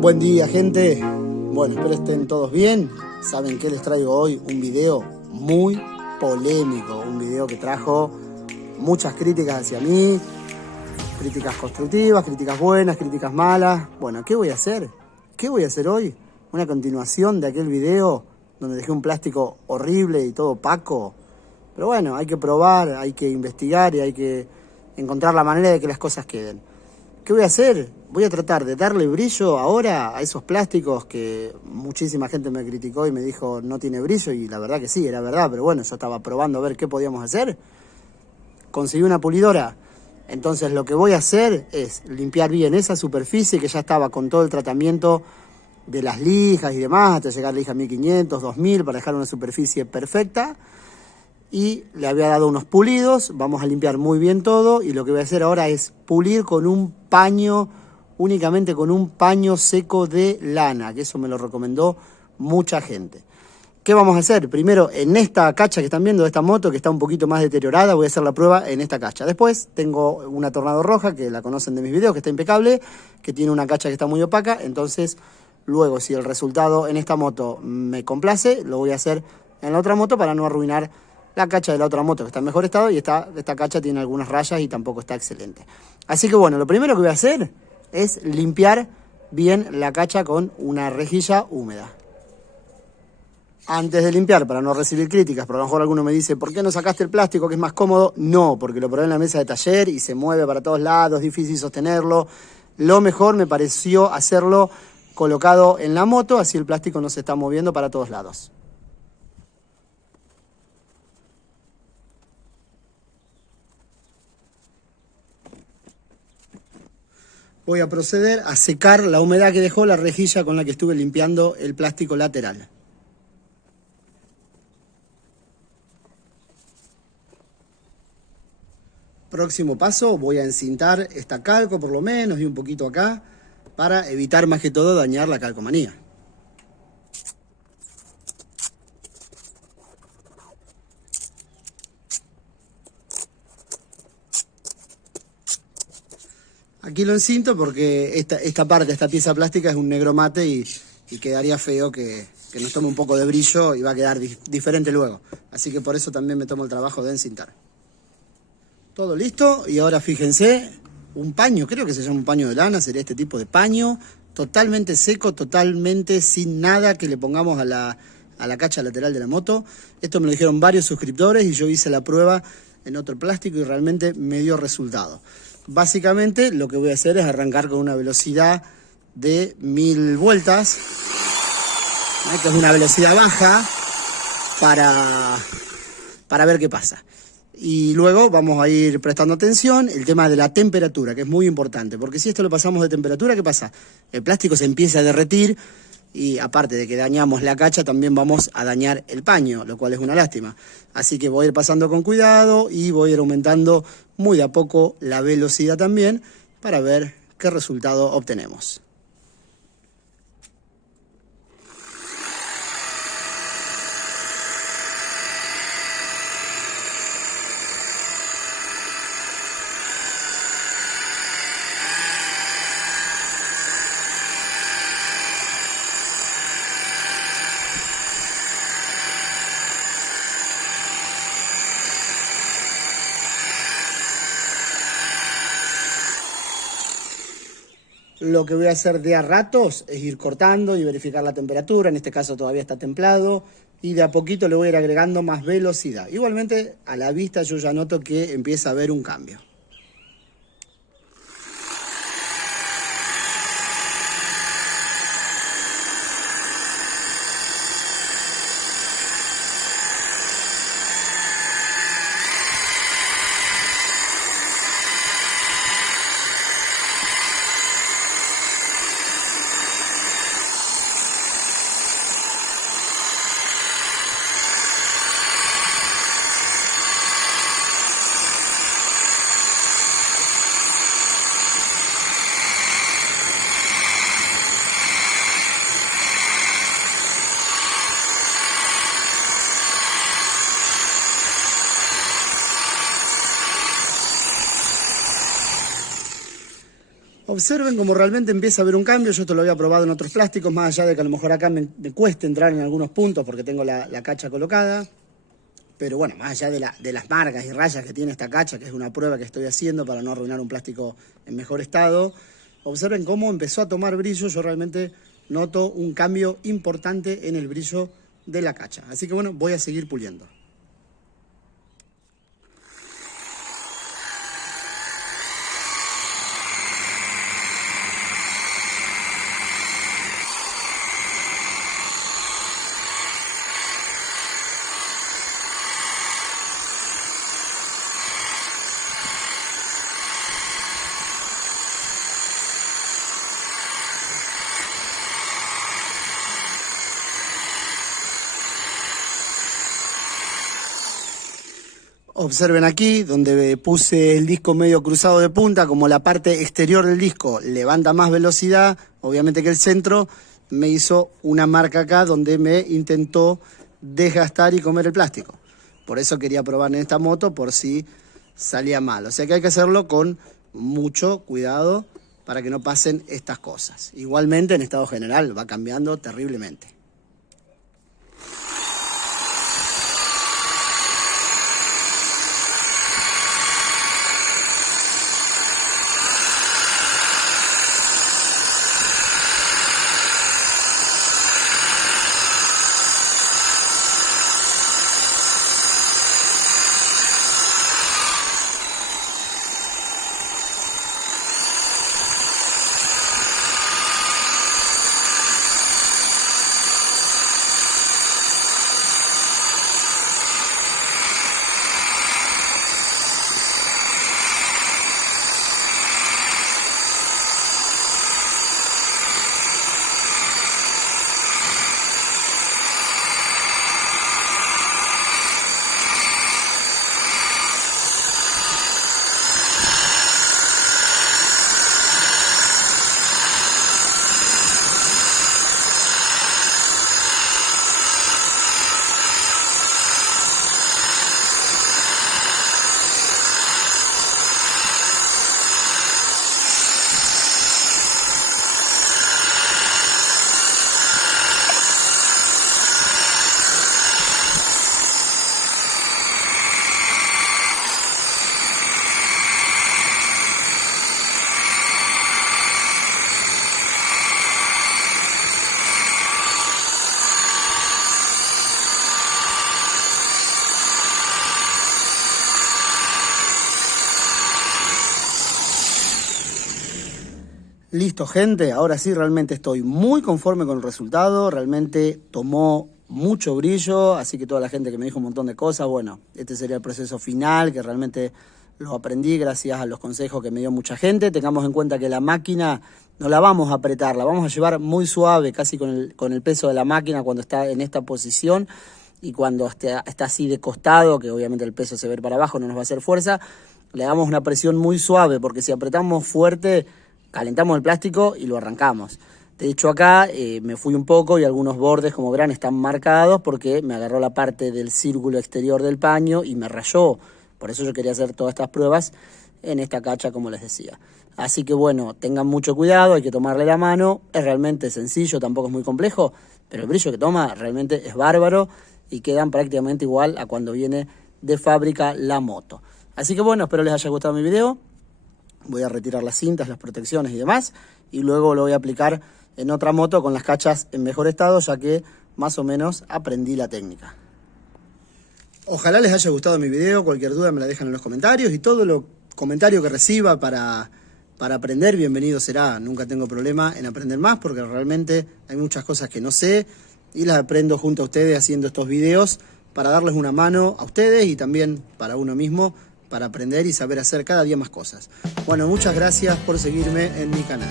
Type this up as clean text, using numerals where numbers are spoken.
Buen día, gente. Bueno, espero estén todos bien. Saben que les traigo hoy un video muy polémico, un video que trajo muchas críticas hacia mí, críticas constructivas, críticas buenas, críticas malas. Bueno, ¿qué voy a hacer? ¿Qué voy a hacer hoy? Una continuación de aquel video donde dejé un plástico horrible y todo opaco. Pero bueno, hay que probar, hay que investigar y hay que encontrar la manera de que las cosas queden. ¿Qué voy a hacer? Voy a tratar de darle brillo ahora a esos plásticos que muchísima gente me criticó y me dijo no tiene brillo, y la verdad que sí, era verdad, pero bueno, yo estaba probando a ver qué podíamos hacer. Conseguí una pulidora, entonces lo que voy a hacer es limpiar bien esa superficie que ya estaba con todo el tratamiento de las lijas y demás, hasta llegar a lija 1500, 2000 para dejar una superficie perfecta. Y le había dado unos pulidos, vamos a limpiar muy bien todo y lo que voy a hacer ahora es pulir con un paño, únicamente con un paño seco de lana, que eso me lo recomendó mucha gente. ¿Qué vamos a hacer? Primero, en esta cacha que están viendo de esta moto, que está un poquito más deteriorada, voy a hacer la prueba en esta cacha. Después tengo una Tornado roja, que la conocen de mis videos, que está impecable, que tiene una cacha que está muy opaca, entonces luego si el resultado en esta moto me complace, lo voy a hacer en la otra moto para no arruinar la cacha de la otra moto que está en mejor estado, y esta cacha tiene algunas rayas y tampoco está excelente. Así que bueno, lo primero que voy a hacer es limpiar bien la cacha con una rejilla húmeda. Antes de limpiar, para no recibir críticas, porque a lo mejor alguno me dice, ¿por qué no sacaste el plástico que es más cómodo? No, porque lo probé en la mesa de taller y se mueve para todos lados, difícil sostenerlo. Lo mejor me pareció hacerlo colocado en la moto, así el plástico no se está moviendo para todos lados. Voy a proceder a secar la humedad que dejó la rejilla con la que estuve limpiando el plástico lateral. Próximo paso, voy a encintar esta calco por lo menos y un poquito acá para evitar más que todo dañar la calcomanía. Aquí lo encinto porque esta parte, esta pieza plástica es un negro mate y quedaría feo que nos tome un poco de brillo y va a quedar diferente luego. Así que por eso también me tomo el trabajo de encintar. Todo listo y ahora fíjense, un paño, creo que se llama un paño de lana, sería este tipo de paño, totalmente seco, totalmente sin nada que le pongamos a la cacha lateral de la moto. Esto me lo dijeron varios suscriptores y yo hice la prueba en otro plástico y realmente me dio resultado. Básicamente lo que voy a hacer es arrancar con una velocidad de 1000 vueltas, que es una velocidad baja para ver qué pasa. Y luego vamos a ir prestando atención el tema de la temperatura, que es muy importante, porque si esto lo pasamos de temperatura, ¿qué pasa? El plástico se empieza a derretir y aparte de que dañamos la cacha, también vamos a dañar el paño, lo cual es una lástima. Así que voy a ir pasando con cuidado y voy a ir aumentando muy de a poco la velocidad también para ver qué resultado obtenemos. Lo que voy a hacer de a ratos es ir cortando y verificar la temperatura. En este caso todavía está templado y de a poquito le voy a ir agregando más velocidad. Igualmente a la vista yo ya noto que empieza a haber un cambio. Observen cómo realmente empieza a haber un cambio. Yo esto lo había probado en otros plásticos, más allá de que a lo mejor acá me cueste entrar en algunos puntos porque tengo la cacha colocada. Pero bueno, más allá de las marcas y rayas que tiene esta cacha, que es una prueba que estoy haciendo para no arruinar un plástico en mejor estado, observen cómo empezó a tomar brillo. Yo realmente noto un cambio importante en el brillo de la cacha. Así que bueno, voy a seguir puliendo. Observen aquí, donde puse el disco medio cruzado de punta, como la parte exterior del disco levanta más velocidad, obviamente que el centro, me hizo una marca acá donde me intentó desgastar y comer el plástico. Por eso quería probar en esta moto por si salía mal. O sea que hay que hacerlo con mucho cuidado para que no pasen estas cosas. Igualmente en estado general va cambiando terriblemente. Listo, gente, ahora sí realmente estoy muy conforme con el resultado, realmente tomó mucho brillo, así que toda la gente que me dijo un montón de cosas, bueno, este sería el proceso final, que realmente lo aprendí gracias a los consejos que me dio mucha gente. Tengamos en cuenta que la máquina no la vamos a apretar, la vamos a llevar muy suave, casi con el peso de la máquina cuando está en esta posición, y cuando está así de costado, que obviamente el peso se ve para abajo, no nos va a hacer fuerza, le damos una presión muy suave, porque si apretamos fuerte, calentamos el plástico y lo arrancamos. De hecho acá me fui un poco y algunos bordes, como verán, están marcados porque me agarró la parte del círculo exterior del paño y me rayó. Por eso yo quería hacer todas estas pruebas en esta cacha, como les decía. Así que bueno, tengan mucho cuidado, hay que tomarle la mano. Es realmente sencillo, tampoco es muy complejo, pero el brillo que toma realmente es bárbaro y quedan prácticamente igual a cuando viene de fábrica la moto. Así que bueno, espero les haya gustado mi video. Voy a retirar las cintas, las protecciones y demás, y luego lo voy a aplicar en otra moto con las cachas en mejor estado, ya que más o menos aprendí la técnica. Ojalá les haya gustado mi video, cualquier duda me la dejan en los comentarios, y todo lo comentario que reciba para aprender, bienvenido será. Nunca tengo problema en aprender más, porque realmente hay muchas cosas que no sé, y las aprendo junto a ustedes haciendo estos videos, para darles una mano a ustedes y también para uno mismo, para aprender y saber hacer cada día más cosas. Bueno, muchas gracias por seguirme en mi canal.